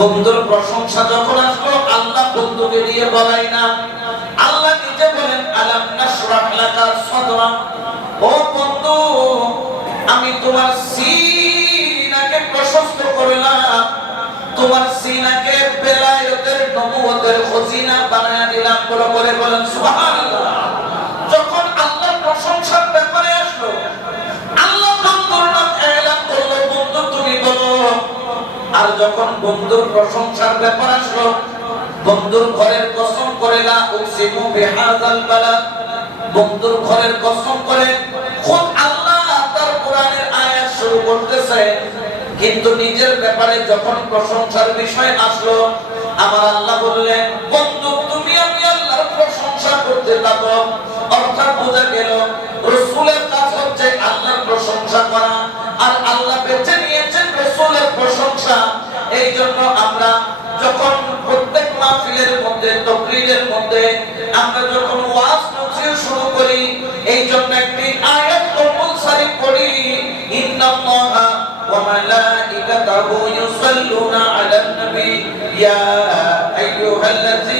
বন্ধুর প্রশংসা যখন আসলো আল্লাহ বন্ধুকে দিয়ে বলাই না, আল্লাহ নিজে বলেন আলাম নাশরাহ লাকা সাদরা, ও বন্ধু আমি তোমার সিনাকে প্রশস্ত করলাম, তোমার সিনাকে বেলায়েতের নবুয়তের খজিনা বানায়া দিলাম। বলে বলেন সুবহানাল্লাহ। যখন আল্লাহর প্রশংসার ব্যাপারে আসলো, আল্লাহ বন্ধুর নাম এলান করলো, বন্ধু তুমি বলো। আর যখন বন্ধুর প্রশংসার ব্যাপার আসলো, বন্ধুর ঘরের কসম করে লা উকসিমু বিহাযাল বালাদ, বন্ধুর ঘরের কসম করে খুদ আল্লাহ তার কোরআনের আয়াত শুরু করতেছে। কিন্তু নিজের ব্যাপারে যখন প্রশংসার বিষয় আসলো, আমার আল্লাহ বললেন বন্ধু তুমি আমি আল্লাহর প্রশংসা করতে থাকো। অর্থাৎ বোঝা গেল রাসূলের কাজ হচ্ছে আল্লাহর প্রশংসা করা, আর আল্লাহ বেছে নিয়েছেন রাসূলের প্রশংসা। এই জন্য আমরা যখন প্রত্যেক মাহফিলের মধ্যে তাকরীরের মধ্যে আমরা যখন ওয়াজ নসিহত শুরু করি, এই জন্য একটি আয়াত কম্পালসারি পড়ি, ইন্নাল্লাহা ওয়া মালাইকাতাহু ইউসাল্লুনা আলান নবী ইয়া আইয়ুহাল্লাযী